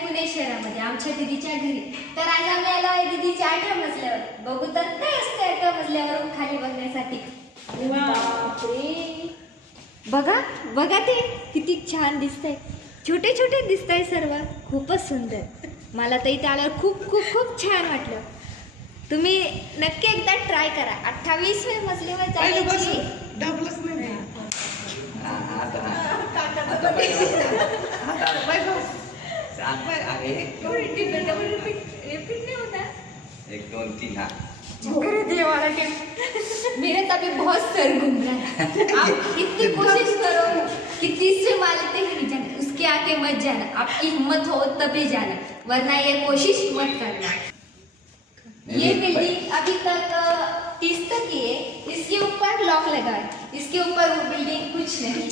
पुणे शहरामध्ये आमच्या दीदीच्या घरी. तर आज आम्ही आलो आहे दीदीच्या 8व्या मजल्यावर. बघू तर काय असते 8व्या मजल्यावरून खाली बघण्यासाठी. बापरे, बघा बघा ते किती छान दिसतंय. छोटे छोटे दिसतंय सर्व, खूपच सुंदर. मला तर इथे आल्यावर खूप खूप खूप छान वाटलं. तुम्ही नक्की एकदा ट्राय करा 28व्या मजल्यावर जायची. मेरे तभी बहुत सर घूम रहा है. आप इतनी कोशिश करो कि तीसरे माले पे ही नहीं जाना, उसके आगे मत जाना. आपकी हिम्मत हो तभी जाना, वरना ये कोशिश मत करना. ये बिल्डिंग अभी तक 30 तक ही है. इसके ऊपर लॉक लगा है, इसके ऊपर वो बिल्डिंग कुछ नहीं,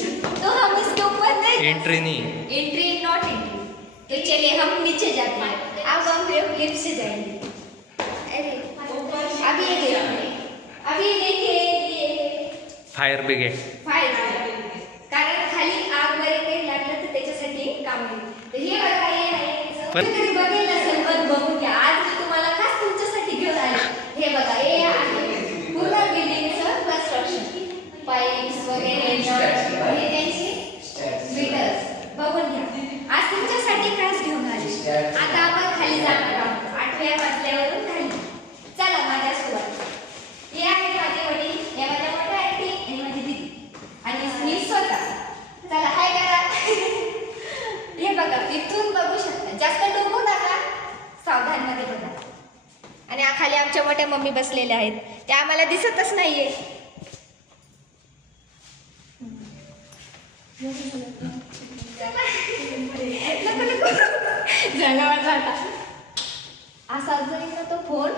तो हम इसके ऊपर नहीं एंट्री नहीं, एंट्री नॉट एंट्री. तो चलिए हम नीचे जाते हैं. अब हम लिफ्ट से जाएंगे. अरे अभी ये देखिए, अभी देखिए फायर ब्रिगेड. फायर, कारण खाली आग वगैरे काही लागलं तर त्याच्यासाठी काम आहे. तर हे बघा, हे आहे कधी बघेल असेल पण बघून घ्या. आज मी तुम्हाला खास तुमच्यासाठी घेऊन आले. हे बघा, हे आहे पूर्ण बिल्डिंगचं कन्स्ट्रक्शन, पाईप्स वगैरे हे त्यांचे मीटर्स बघून घ्या. आज तुमच्यासाठी खास घेऊन आले. आता आपण खाली जाणार आहोत 8व्या मजल्यावरून खाली. चला माझ्यासोबत. हे आहे माझे वडील, हे माझ्या मोठ्या आजी आणि माझी दीदी आणि मी स्वतः. चला हाय करा. हे बघा, इथून बघू शकता. जास्त डोकू नका, सावधान मध्ये बघा. आणि खाली आमच्या मोठ्या मम्मी बसलेल्या आहेत, त्या आम्हाला दिसतच नाहीये. झाला माझा आता. असा जाईल ना तो फोन